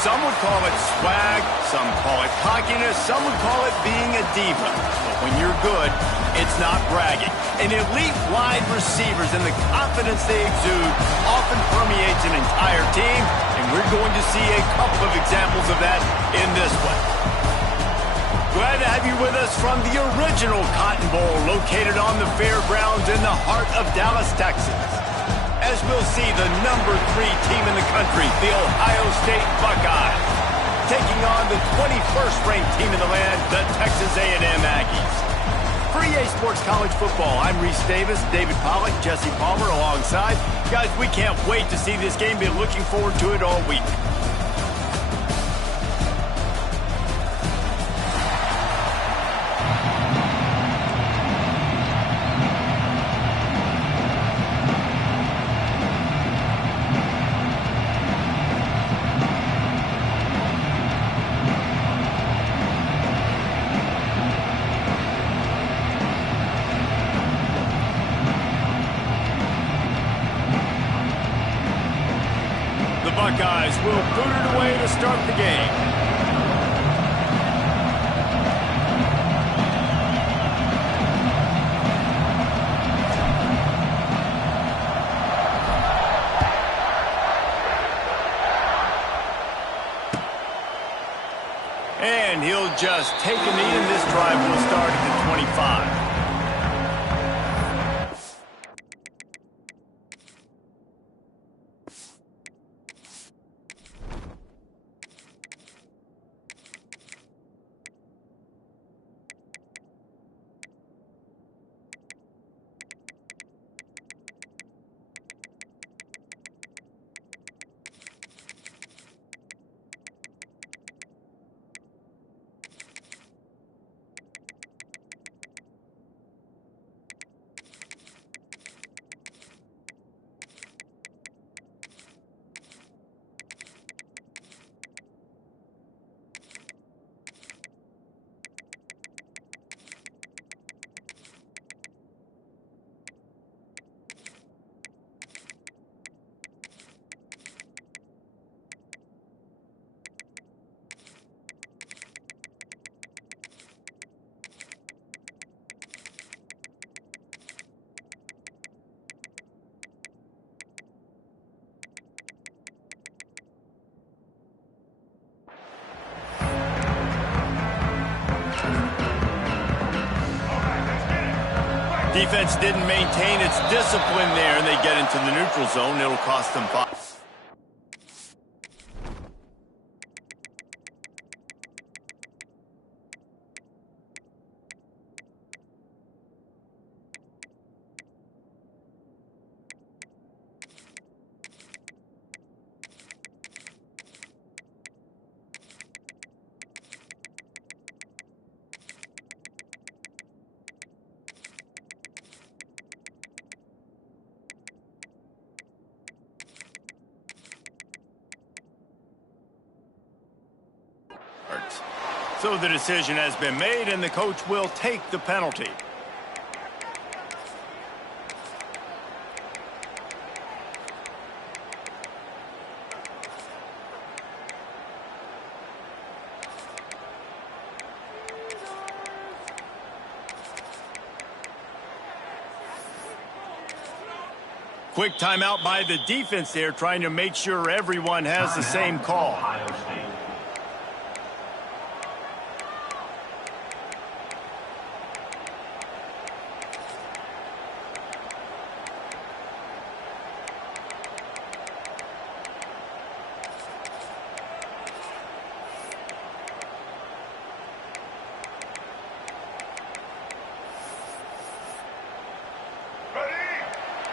Some would call it swag, some call it cockiness, some would call it being a diva. But when you're good, it's not bragging. And elite wide receivers and the confidence they exude often permeates an entire team, and we're going to see a couple of examples of that in this one. Glad to have you with us from the original Cotton Bowl located on the fairgrounds in the heart of Dallas, Texas. As we'll see the number 3 team in the country, the Ohio State Buckeyes, taking on the 21st ranked team in the land, the Texas A&M Aggies. For EA Sports College Football, I'm Reese Davis, David Pollack, Jesse Palmer alongside. Guys, we can't wait to see this game. Been looking forward to it all week. Buckeyes will put it away to start the game. And he'll just take a knee, and this drive will start at the 25. Defense didn't maintain its discipline there, and they get into the neutral zone. It'll cost them 5. So the decision has been made, and the coach will take the penalty. Quick timeout by the defense there, trying to make sure everyone has the same call.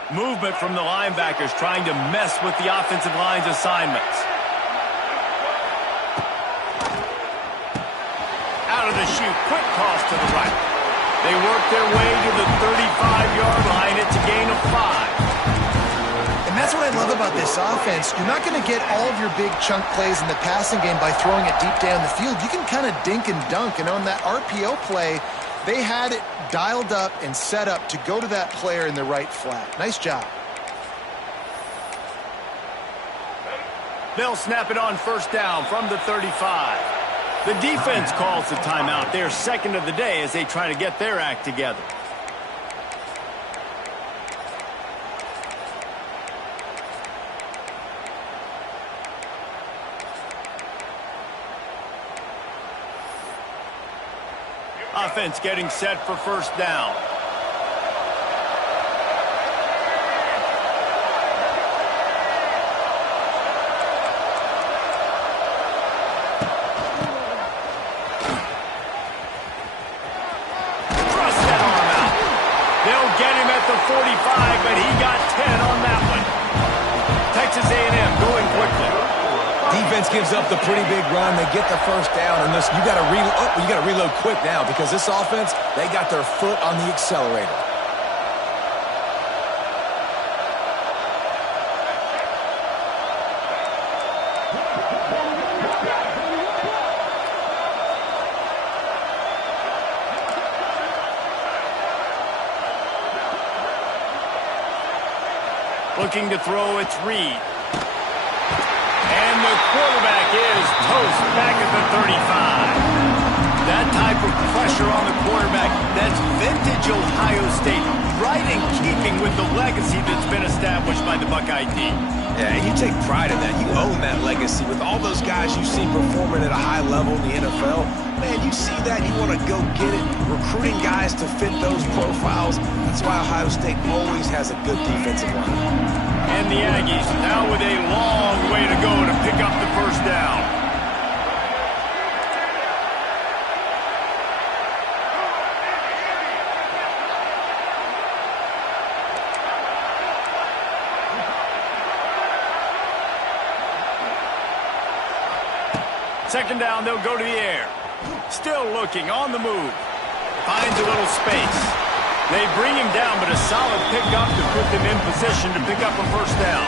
Movement from the linebackers trying to mess with the offensive line's assignments. Out of the chute, quick toss to the right. They work their way to the 35-yard line. It's a gain of 5. And that's what I love about this offense. You're not going to get all of your big chunk plays in the passing game by throwing it deep down the field. You can kind of dink and dunk, and on that RPO play, they had it dialed up and set up to go to that player in the right flat. Nice job. They'll snap it on first down from the 35. The defense calls the timeout. Their second of the day as they try to get their act together. Offense getting set for first down. Thrust that 45, but he got 10 on that one. Texas A&M going quickly. Defense gives up the pretty big run. They get the first down, and this you got to reload quick now because this offense, they got their foot on the accelerator. Looking to throw, it's Reed. And the quarterback is toast back at the 35. That type of pressure on the quarterback, that's vintage Ohio State, right in keeping with the legacy that's been established by the Buckeye team. Yeah, and you take pride in that. You own that legacy with all those guys you see performing at a high level in the NFL. Man, you see that, you want to go get it, recruiting guys to fit those profiles. That's why Ohio State always has a good defensive line. And the Aggies now with a long way to go to pick up the first down. Second down, they'll go to the air. Still looking, on the move. Finds a little space. They bring him down, but a solid pickup to put them in position to pick up a first down.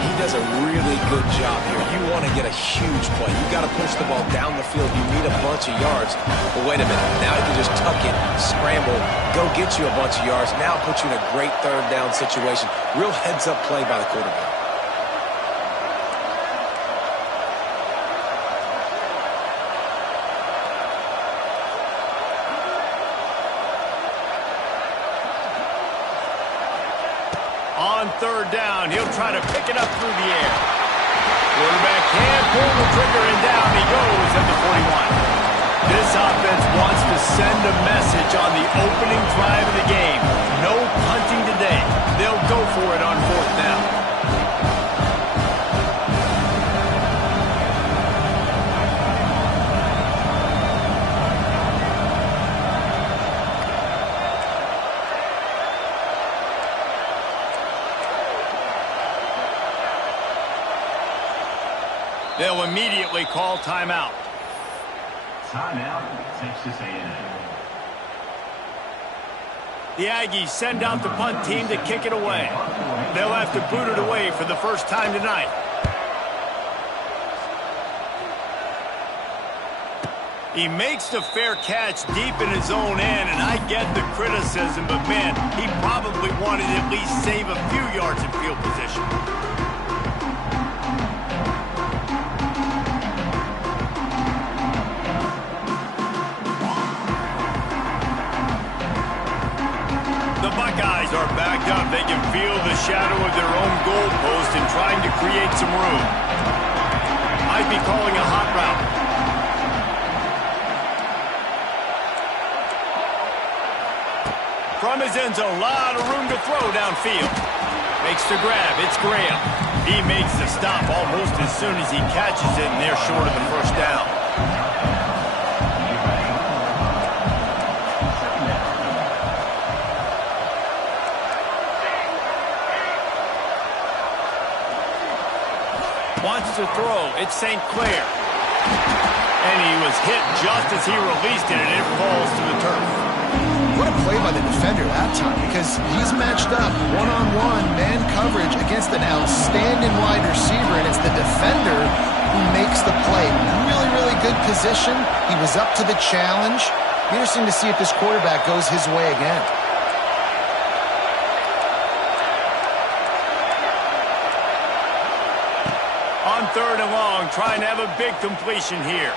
He does a really good job here. You want to get a huge play. You got to push the ball down the field. You need a bunch of yards. But wait a minute. Now you can just tuck it, scramble, go get you a bunch of yards. Now put you in a great third down situation. Real heads-up play by the quarterback. On third down, he'll try to pick it up through the air. Quarterback can't pull the trigger, and down he goes at the 41. This offense wants to send a message on the opening drive of the game. No punting today. They'll go for it on fourth down. They'll immediately call timeout. Timeout, Texas A&M. The Aggies send out the punt team to kick it away. They'll have to boot it away for the first time tonight. He makes the fair catch deep in his own end, and I get the criticism, but man, he probably wanted to at least save a few yards in field position. The Buckeyes are backed up. They can feel the shadow of their own goalpost and trying to create some room. Might be calling a hot route. From his end zone, a lot of room to throw downfield. Makes the grab. It's Graham. He makes the stop almost as soon as he catches it, and they're short of the first down. Wants to throw. It's St. Clair. And he was hit just as he released it, and it falls to the turf. What a play by the defender that time, because he's matched up one-on-one man coverage against an outstanding wide receiver, and it's the defender who makes the play. Really, really good position. He was up to the challenge. Interesting to see if this quarterback goes his way again. On third and long, trying to have a big completion here.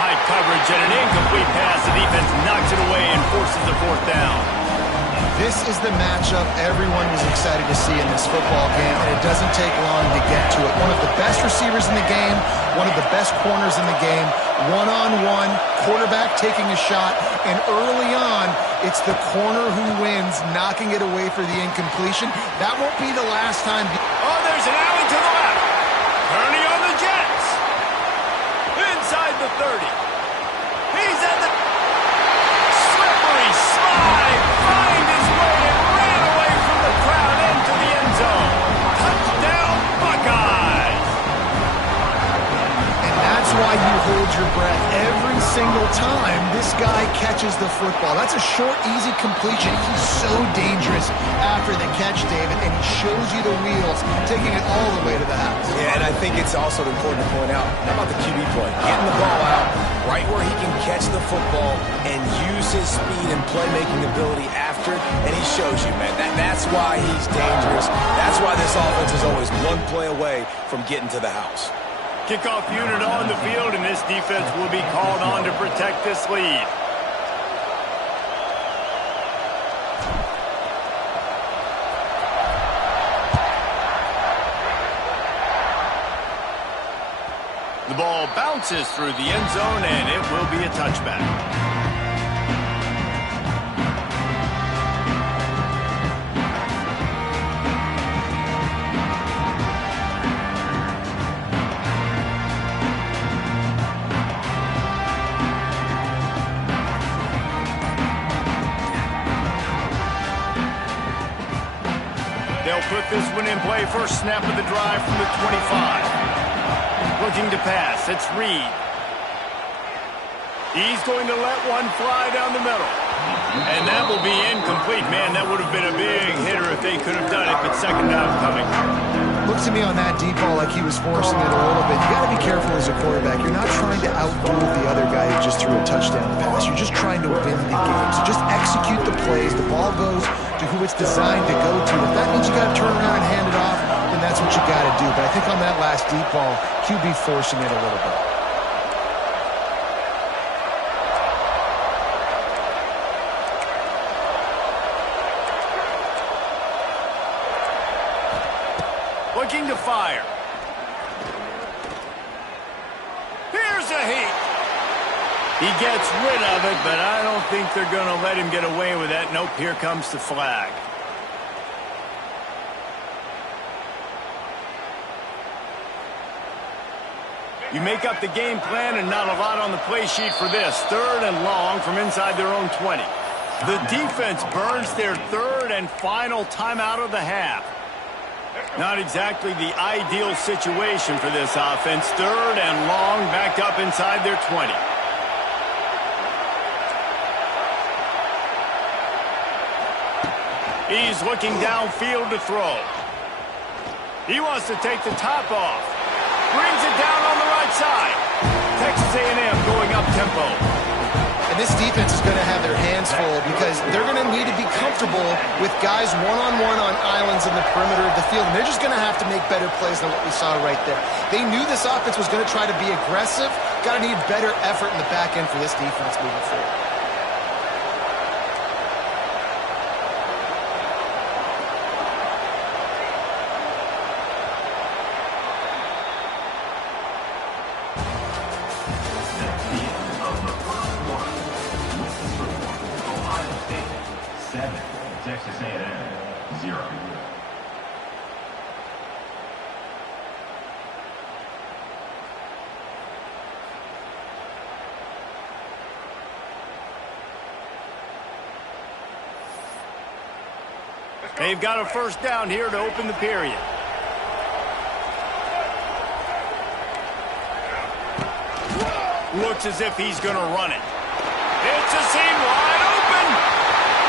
High coverage and an incomplete pass. The defense knocks it away and forces the fourth down. This is the matchup everyone was excited to see in this football game, and it doesn't take long to get to it. One of the best receivers in the game, one of the best corners in the game, one-on-one, quarterback taking a shot, and early on, it's the corner who wins, knocking it away for the incompletion. That won't be the last time. Oh, there's an alley to the left. Turning on the Jets. Inside the 30. He's at the slippery slide. Find his single time this guy catches the football. That's a short, easy completion. He's so dangerous after the catch, David, and he shows you the wheels, taking it all the way to the house. Yeah, and I think it's also important to point out, how about the QB play? Getting the ball out right where he can catch the football and use his speed and playmaking ability after it, and he shows you, man. That's why he's dangerous. That's why this offense is always one play away from getting to the house. Kickoff unit on the field, and this defense will be called on to protect this lead. The ball bounces through the end zone, and it will be a touchback. They'll put this one in play. First snap of the drive from the 25. Looking to pass. It's Reed. He's going to let one fly down the middle. And that will be incomplete. Man, that would have been a big hitter if they could have done it, but second down coming. Looks to me on that deep ball like he was forcing it a little bit. You got to be careful as a quarterback. You're not trying to outduel the other guy who just threw a touchdown pass. You're just trying to win the game. So just execute the plays. The ball goes to who it's designed to go to. If that means you got to turn around and hand it off, then that's what you got to do. But I think on that last deep ball, QB forcing it a little bit. Looking to fire. Here's a heat. He gets rid of it, but I don't think they're going to let him get away with that. Nope, here comes the flag. You make up the game plan and not a lot on the play sheet for this. Third and long from inside their own 20. The defense burns their third and final timeout of the half. Not exactly the ideal situation for this offense. Third and long, backed up inside their 20. He's looking downfield to throw. He wants to take the top off. Brings it down on the right side. Texas A&M going up tempo. And this defense is going to have their hands full because they're going to need to be comfortable with guys one-on-one on islands in the perimeter of the field. And they're just going to have to make better plays than what we saw right there. They knew this offense was going to try to be aggressive. Got to need better effort in the back end for this defense moving forward. Texas A&M, 0. They've got a first down here to open the period. Looks as if he's going to run it. It's a seam wide open.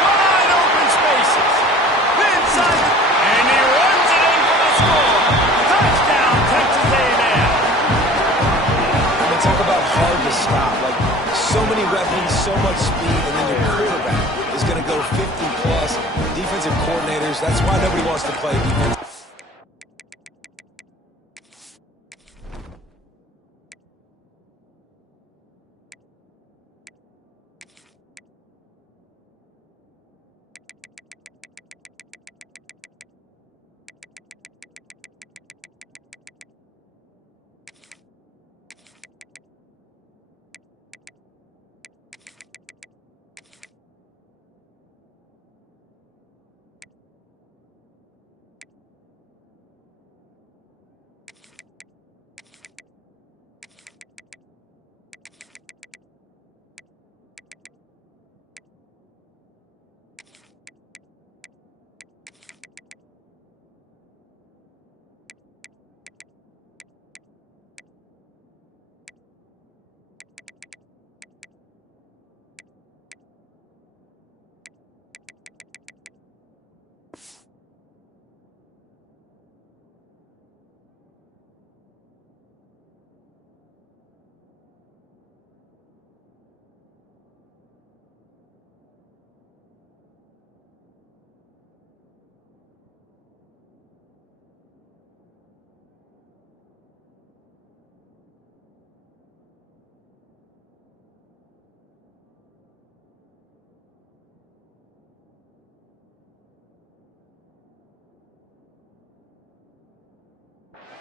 Wide open spaces. Inside. And he runs it in for the score. Touchdown, Texas A&M. I mean, talk about hard to stop. Like, so many weapons, so much speed, and then your quarterback is going to go 50-plus. Defensive coordinators, that's why nobody wants to play defense.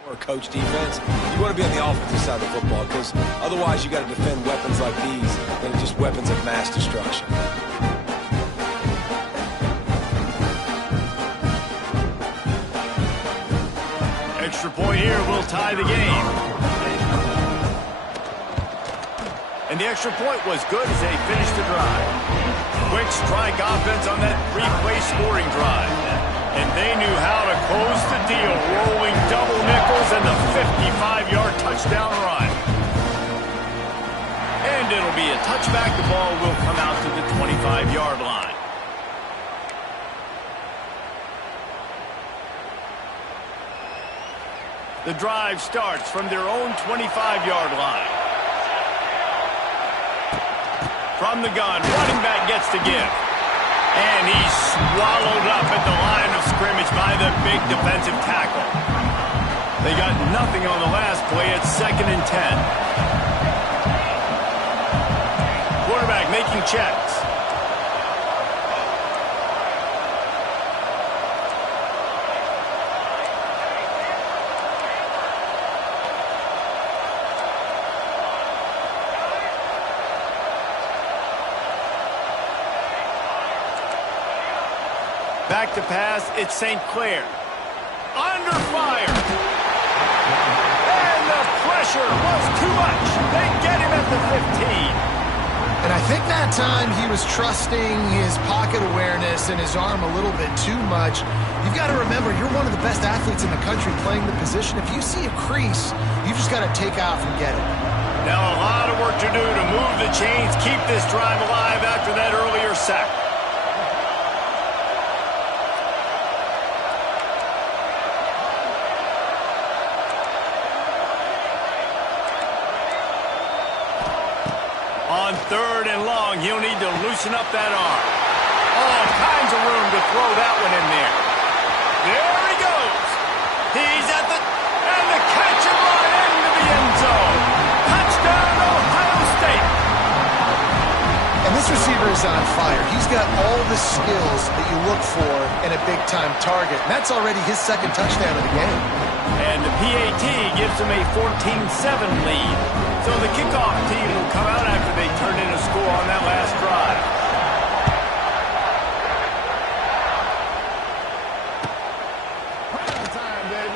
Or coach defense, you want to be on the offensive side of the football because otherwise you got to defend weapons like these that are just weapons of mass destruction. Extra point here will tie the game. And the extra point was good as they finished the drive. Quick strike offense on that three-play scoring drive. And they knew how to close the deal, rolling double nickels and the 55-yard touchdown run. And it'll be a touchback. The ball will come out to the 25-yard line. The drive starts from their own 25-yard line. From the gun, running back gets to give. And he's swallowed up at the line of scrimmage by the big defensive tackle. They got nothing on the last play. It's 2nd and 10. Quarterback making checks. Back to pass, it's St. Clair. Under fire. And the pressure was too much. They get him at the 15. And I think that time he was trusting his pocket awareness and his arm a little bit too much. You've got to remember, you're one of the best athletes in the country playing the position. If you see a crease, you've just got to take off and get it. Now a lot of work to do to move the chains, keep this drive alive after that earlier sack. On 3rd and long, he'll need to loosen up that arm. All kinds of room to throw that one in there. There he goes. He's at the... And the catch and run into the end zone. Touchdown, Ohio State. And this receiver is on fire. He's got all the skills that you look for in a big-time target. And that's already his 2nd touchdown of the game. And the PAT gives them a 14-7 lead. So the kickoff team will come out after they turn in a score on that last drive. Time, baby.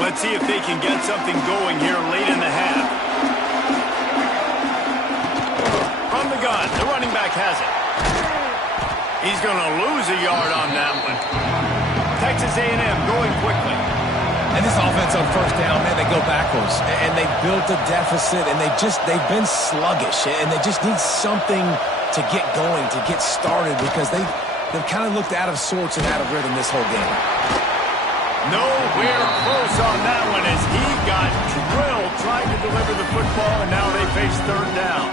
Let's see if they can get something going here late in the half. From the gun, the running back has it. He's going to lose a yard on that one. Texas A&M going quickly. And this offense on 1st down, man, they go backwards. And they built a deficit, and they've been sluggish. And they just need something to get going, to get started, because they've kind of looked out of sorts and out of rhythm this whole game. Nowhere close on that one as he got drilled trying to deliver the football, and now they face 3rd down.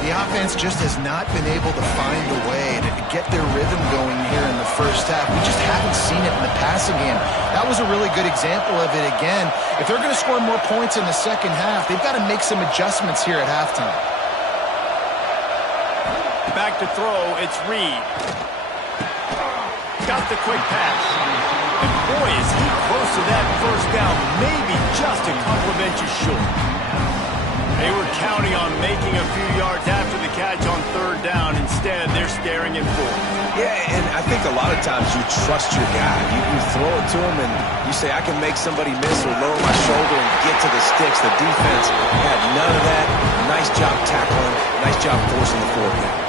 The offense just has not been able to find a way to get their rhythm going here in the first half. We just haven't seen it in the passing game. That was a really good example of it again. If they're going to score more points in the second half, they've got to make some adjustments here at halftime. Back to throw, it's Reed. Got the quick pass. And boy, is he close to that 1st down, maybe just a couple of inches short. They were counting on making a few yards after the catch on 3rd down. Instead, they're staring at 4th. Yeah, and I think a lot of times you trust your guy. You throw it to him, and you say, I can make somebody miss or lower my shoulder and get to the sticks. The defense had none of that. Nice job tackling. Nice job forcing the 4th down.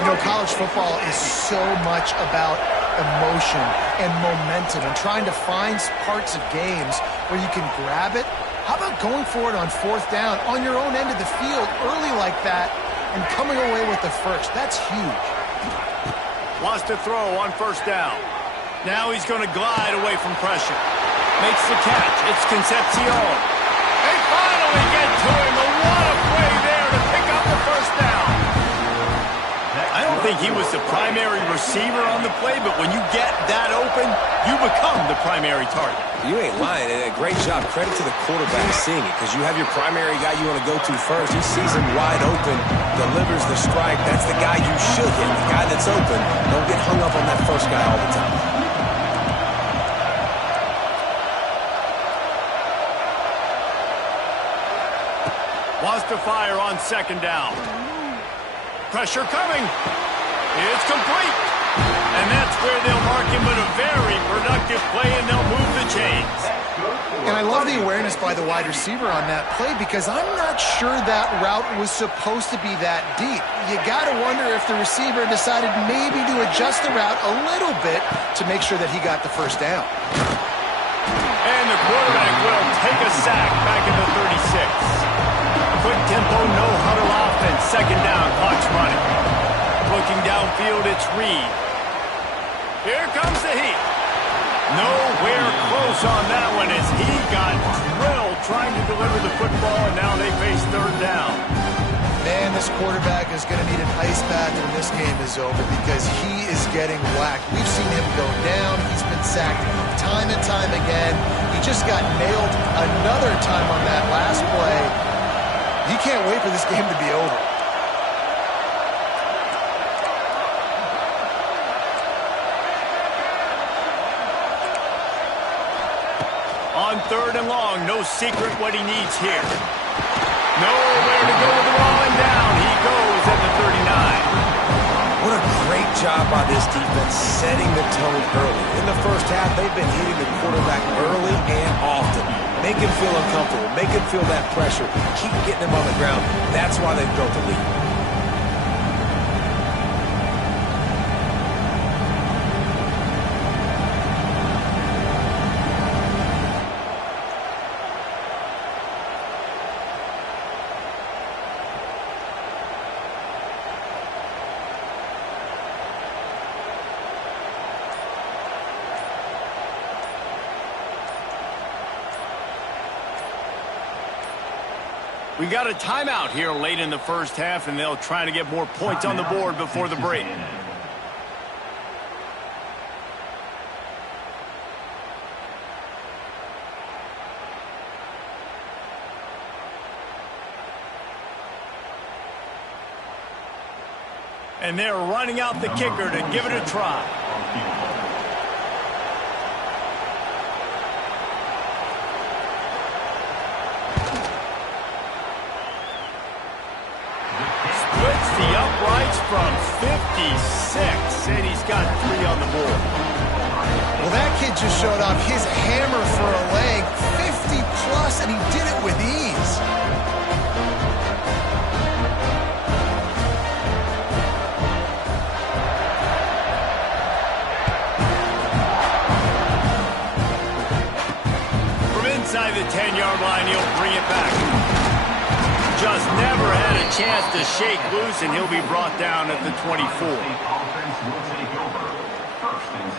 You know, college football is so much about emotion and momentum and trying to find parts of games where you can grab it. How about going for it on 4th down on your own end of the field early like that and coming away with the first? That's huge. Wants to throw on 1st down. Now he's going to glide away from pressure. Makes the catch. It's Concepcion. They finally get to him. What a play there to pick up the 1st down. I don't think think he was the primary receiver on the play, but when you get that open, you become the primary target. You ain't lying. And a great job. Credit to the quarterback seeing it, because you have your primary guy you want to go to first. He sees him wide open, delivers the strike. That's the guy you should hit, the guy that's open. Don't get hung up on that first guy all the time. Wants to fire on second down. Pressure coming. It's complete. And that's where they'll mark him, but a very productive play, and they'll move the chains. And I love the awareness by the wide receiver on that play, because I'm not sure that route was supposed to be that deep. You got to wonder if the receiver decided maybe to adjust the route a little bit to make sure that he got the first down. And the quarterback will take a sack back at the 36. Quick tempo, no huddle offense. Second down, clock's running. Looking downfield, it's Reed. Here comes the heat. Nowhere close on that one as he got drilled trying to deliver the football, and now they face third down. Man, this quarterback is going to need an ice bath when this game is over, because he is getting whacked. We've seen him go down. He's been sacked time and time again. He just got nailed another time on that last play. He can't wait for this game to be over. On third and long, no secret what he needs here. Nowhere to go with the ball, and down he goes at the 39. What a great job by this defense setting the tone early. In the first half, they've been hitting the quarterback early and often. Make him feel uncomfortable. Make him feel that pressure. Keep getting him on the ground. That's why they've built the lead. We got a timeout here late in the first half, and they'll try to get more points on the board before the break. And they're running out the kicker to give it a try. From 56, and he's got 3 on the board. Well, that kid just showed off his hammer for a leg, 50 plus, and he did it with ease. From inside the 10-yard line, he'll bring it back. Just never had a chance to shake loose, and he'll be brought down at the 24. Offense will take over. First and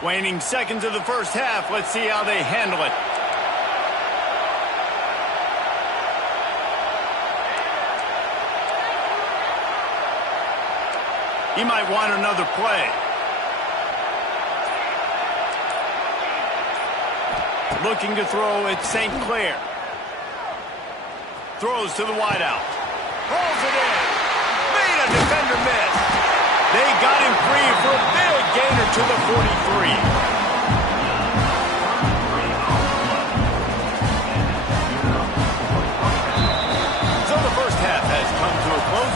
10. Waning seconds of the first half. Let's see how they handle it. He might want another play. Looking to throw at St. Clair. Throws to the wideout. Pulls it in. Made a defender miss. They got him free for a big gainer to the 43.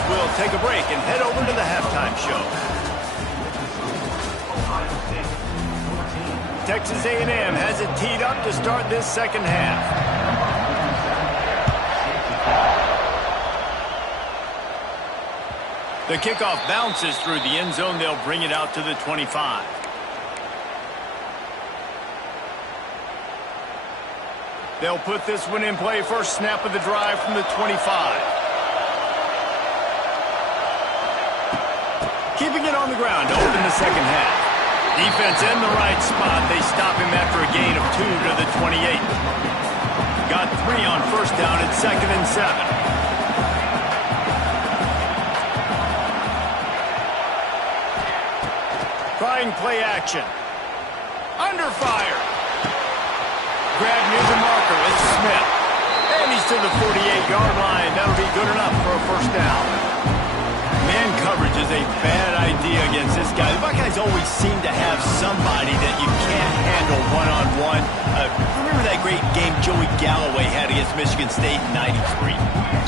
We'll take a break and head over to the halftime show. Texas A&M has it teed up to start this second half. The kickoff bounces through the end zone. They'll bring it out to the 25. They'll put this one in play. First snap of the drive from the 25. Keeping it on the ground to open the second half. Defense in the right spot. They stop him after a gain of 2 to the 28. Got 3 on first down at 2nd and 7. Trying play action. Under fire. Grab near the marker is Smith. And he's to the 48-yard line. That'll be good enough for a first down. Man coverage is a bad idea against this guy. The Buckeyes always seem to have somebody that you can't handle one-on-one. Remember that great game Joey Galloway had against Michigan State in '93?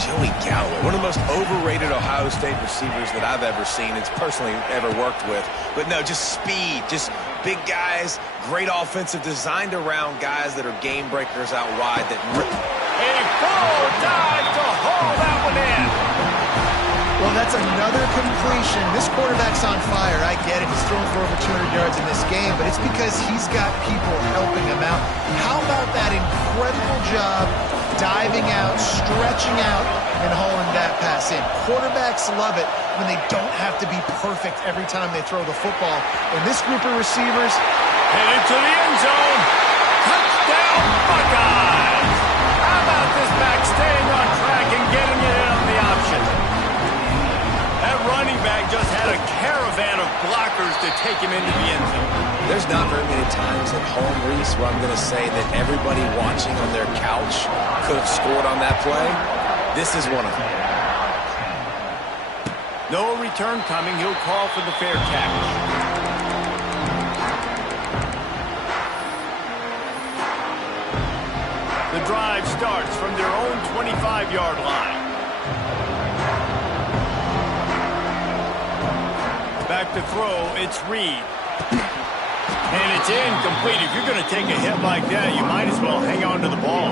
Joey Galloway, one of the most overrated Ohio State receivers that I've ever seen. It's personally ever worked with. But no, just speed, just big guys, great offensive, designed around guys that are game breakers out wide. That a full dive to haul that one in. Well, that's another completion. This quarterback's on fire. I get it. He's thrown for over 200 yards in this game, but it's because he's got people helping him out. How about that incredible job diving out, stretching out, and hauling that pass in? Quarterbacks love it when they don't have to be perfect every time they throw the football. And this group of receivers headed to the end zone. Touchdown, Buckeyes! How about this back staying on track and getting it in on the option? That running back just had a caravan of blockers to take him into the end zone. There's not very many times at home, Reese, where I'm going to say that everybody watching on their couch could have scored on that play. This is one of them. No return coming. He'll call for the fair catch. The drive starts from their own 25-yard line. Back to throw, it's Reed. And it's incomplete. If you're going to take a hit like that, you might as well hang on to the ball.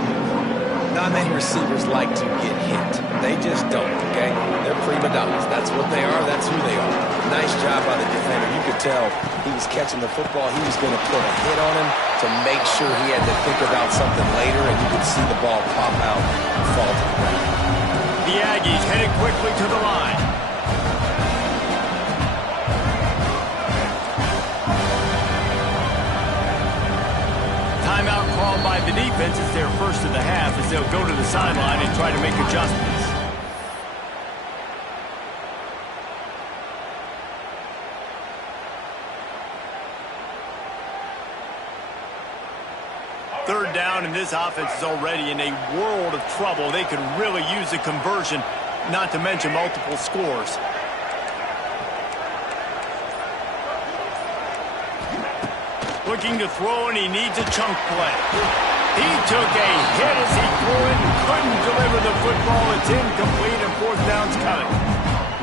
Not many receivers like to get hit. They just don't, okay? They're prima donnas. That's what they are. That's who they are. Nice job by the defender. You could tell he was catching the football. He was going to put a hit on him to make sure he had to think about something later, and you could see the ball pop out and fall to the ground. The Aggies headed quickly to the line. Timeout called by the defense. It's their first of the half as they'll go to the sideline and try to make adjustments. Third down, and this offense is already in a world of trouble. They could really use a conversion, not to mention multiple scores. Looking to throw, and he needs a chunk play. He took a hit as he threw it and couldn't deliver the football. It's incomplete, and fourth down's coming.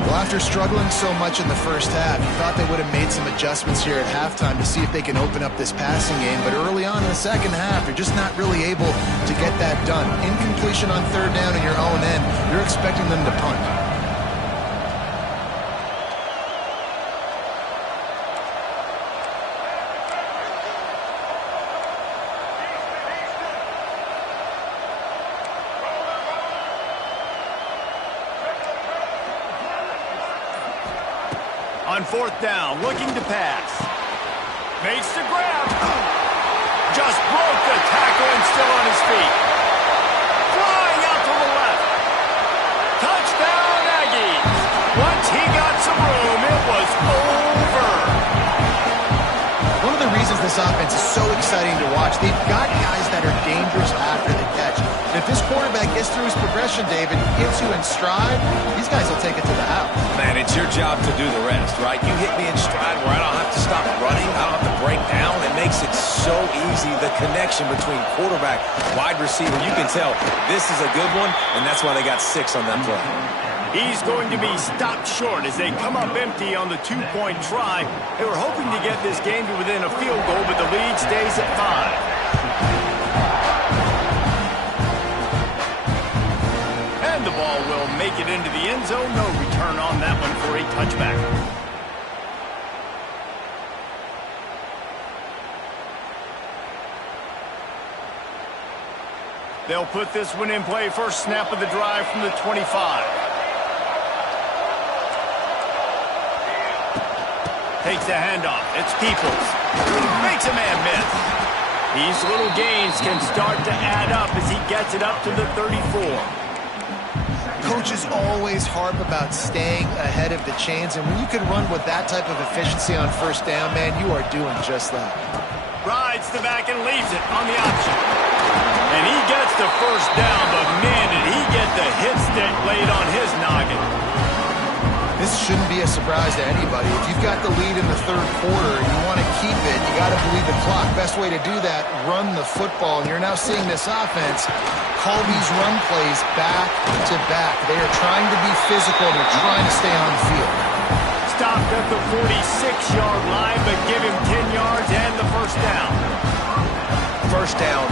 Well, after struggling so much in the first half, you thought they would have made some adjustments here at halftime to see if they can open up this passing game. But early on in the second half, they're just not really able to get that done. Incompletion on third down in your own end, you're expecting them to punt. On fourth down, looking to pass. Makes the grab. Just broke the tackle and still on his feet. Flying out to the left. Touchdown, Aggies. Once he got some room, it was over. One of the reasons this offense is so exciting to watch, they've got guys that are dangerous after the catch. And if this quarterback gets through his progression, David, gets you in stride, these guys will take it to the house. Man, it's your job to do the rest, right? You hit me in stride where I don't have to stop running. I don't have to break down. It makes it so easy. The connection between quarterback, wide receiver, you can tell this is a good one, and that's why they got 6 on that play. He's going to be stopped short as they come up empty on the two-point try. They were hoping to get this game to within a field goal, but the lead stays at 5. The ball will make it into the end zone. No return on that one for a touchback. They'll put this one in play. First snap of the drive from the 25. Takes the handoff. It's Peoples. Makes a man miss. These little gains can start to add up as he gets it up to the 34. Coaches always harp about staying ahead of the chains, and when you can run with that type of efficiency on first down, man, you are doing just that. Rides the back and leaves it on the option. And he gets the first down, but man, did he get the hit stick laid on his noggin. This shouldn't be a surprise to anybody. If you've got the lead in the third quarter and you want to keep it, you got to believe the clock. Best way to do that, run the football. And you're now seeing this offense call these run plays back to back. They are trying to be physical. They're trying to stay on the field. Stopped at the 46-yard line, but give him 10 yards and the first down. First down,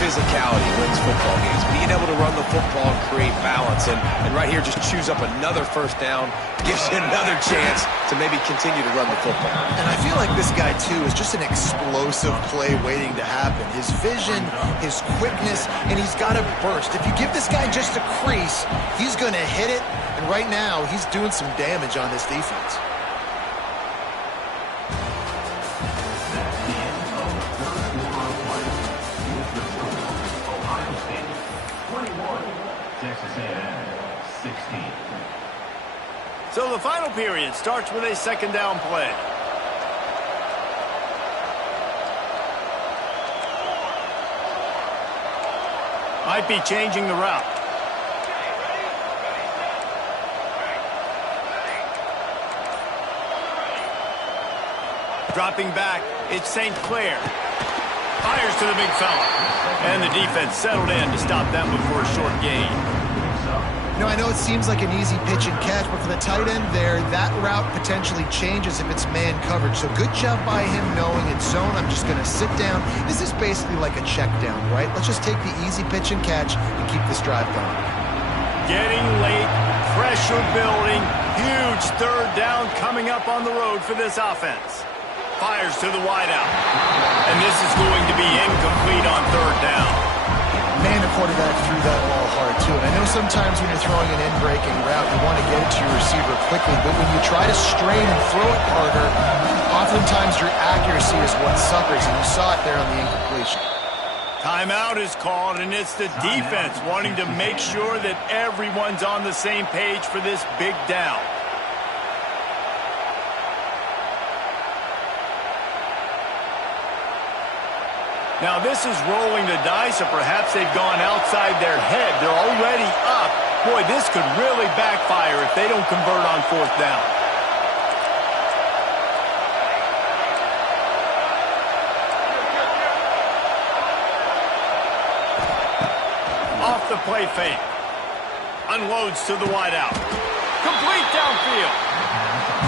physicality wins football games. Being able to run the football and create balance. And right here, just choose up another first down. Gives you another chance to maybe continue to run the football. And I feel like this guy, too, is just an explosive play waiting to happen. His vision, his quickness, and he's got a burst. If you give this guy just a crease, he's going to hit it. And right now, he's doing some damage on this defense. So the final period starts with a second down play. Might be changing the route. Dropping back, it's St. Clair. Fires to the big fella. And the defense settled in to stop them before a short gain. You know, I know it seems like an easy pitch and catch, but for the tight end there, that route potentially changes if it's man coverage. So good job by him knowing it's zone. I'm just going to sit down. This is basically like a check down, right? Let's just take the easy pitch and catch and keep this drive going. Getting late, pressure building, huge third down coming up on the road for this offense. Fires to the wideout. And this is going to be incomplete on third down. Man, the quarterback threw that ball hard, too. And I know sometimes when you're throwing an in-breaking route, you want to get it to your receiver quickly. But when you try to strain and throw it harder, oftentimes your accuracy is what suffers. And you saw it there on the incompletion. Timeout is called, and it's the defense wanting to make sure that everyone's on the same page for this big down. Now, this is rolling the dice, or perhaps they've gone outside their head. They're already up. Boy, this could really backfire if they don't convert on fourth down. Off the play fake. Unloads to the wideout. Complete downfield.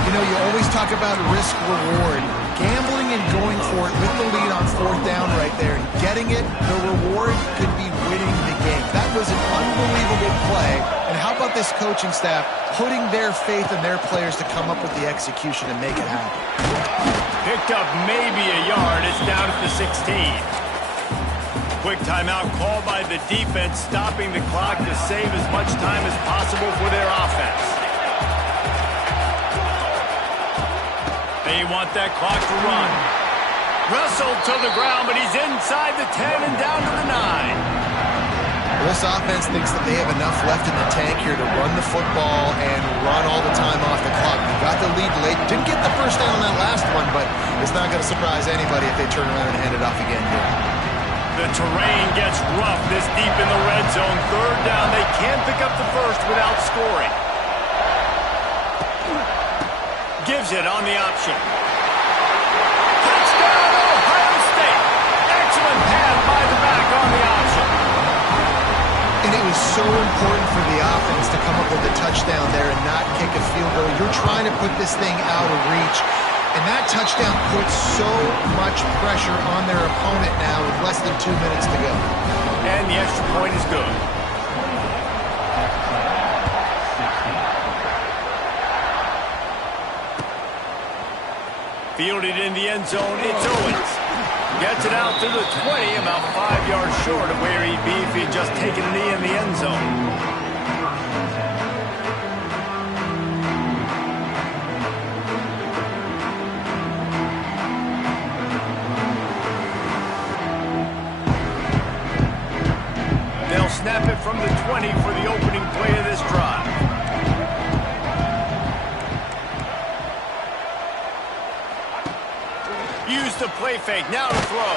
You know, you always talk about risk-reward. Gambling and going for it with the lead on fourth down right there and getting it, the reward could be winning the game. That was an unbelievable play. And how about this coaching staff putting their faith in their players to come up with the execution and make it happen? Picked up maybe a yard. It's down at the 16. Quick timeout called by the defense, stopping the clock to save as much time as possible for their offense. They want that clock to run. Wrestled to the ground, but he's inside the 10 and down to the 9. Well, this offense thinks that they have enough left in the tank here to run the football and run all the time off the clock. They got the lead late. Didn't get the first down on that last one, but it's not going to surprise anybody if they turn around and hand it off again here. The terrain gets rough this deep in the red zone. Third down, they can't pick up the first without scoring. Gives it on the option. Touchdown, Ohio State. Excellent pass by the back on the option. And it was so important for the offense to come up with a touchdown there and not kick a field goal. You're trying to put this thing out of reach. And that touchdown puts so much pressure on their opponent now with less than 2 minutes to go. And the extra point is good. Fielded in the end zone, it's Owens. Gets it out to the 20, about 5 yards short of where he'd be if he'd just taken a knee in the end zone. snap it from the 20 for the opening play of this drive. Use the play fake, now to throw.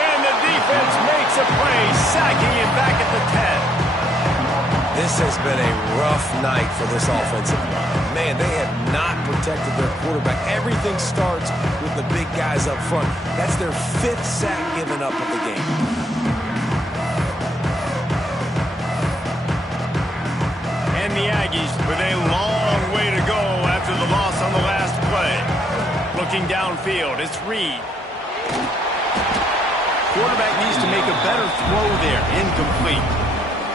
And the defense makes a play, sacking it back at the 10. This has been a rough night for this offensive line. Man, they have not protected their quarterback. Everything starts with the big guys up front. That's their 5th sack given up of the game. And the Aggies with a long way to go after the loss on the last play. Looking downfield, it's Reed. Quarterback needs to make a better throw there. Incomplete.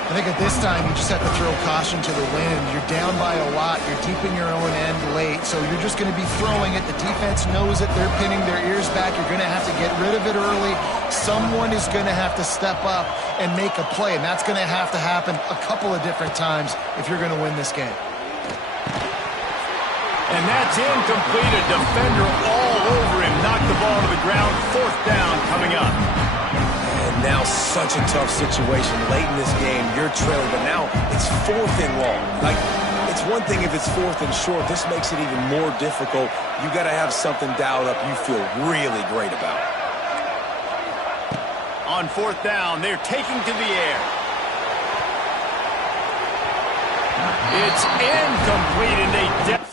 I think at this time, you just have to throw caution to the wind. You're down by a lot. You're deep in your own end late, so you're just going to be throwing it. The defense knows it. They're pinning their ears back. You're going to have to get rid of it early. Someone is going to have to step up and make a play, and that's going to have to happen a couple of different times if you're going to win this game. And that's incomplete. A defender all over him. Knocked the ball to the ground. 4th down coming up. And now such a tough situation. Late in this game, you're trailing, but now it's 4th and long. Like, it's one thing if it's 4th and short. This makes it even more difficult. You got to have something dialed up you feel really great about. On 4th down, they're taking to the air. It's incomplete, and they...